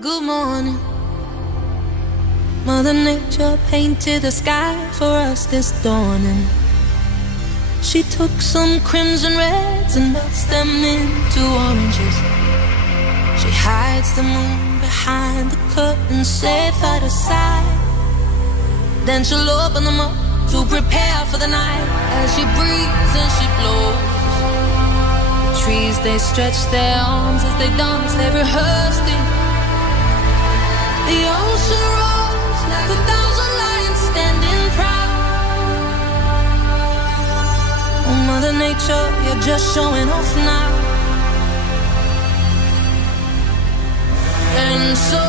Good morning. Mother Nature painted the sky for us this dawning. She took some crimson reds and melts them into oranges. She hides the moon behind the curtain, safe out of sight. Then she'll open them up to prepare for the night. As she breathes and she blows, the trees, they stretch their arms as they dance, they rehearsed it. The ocean rolls like 1,000 lions standing proud. Oh, Mother Nature, you're just showing off now. And so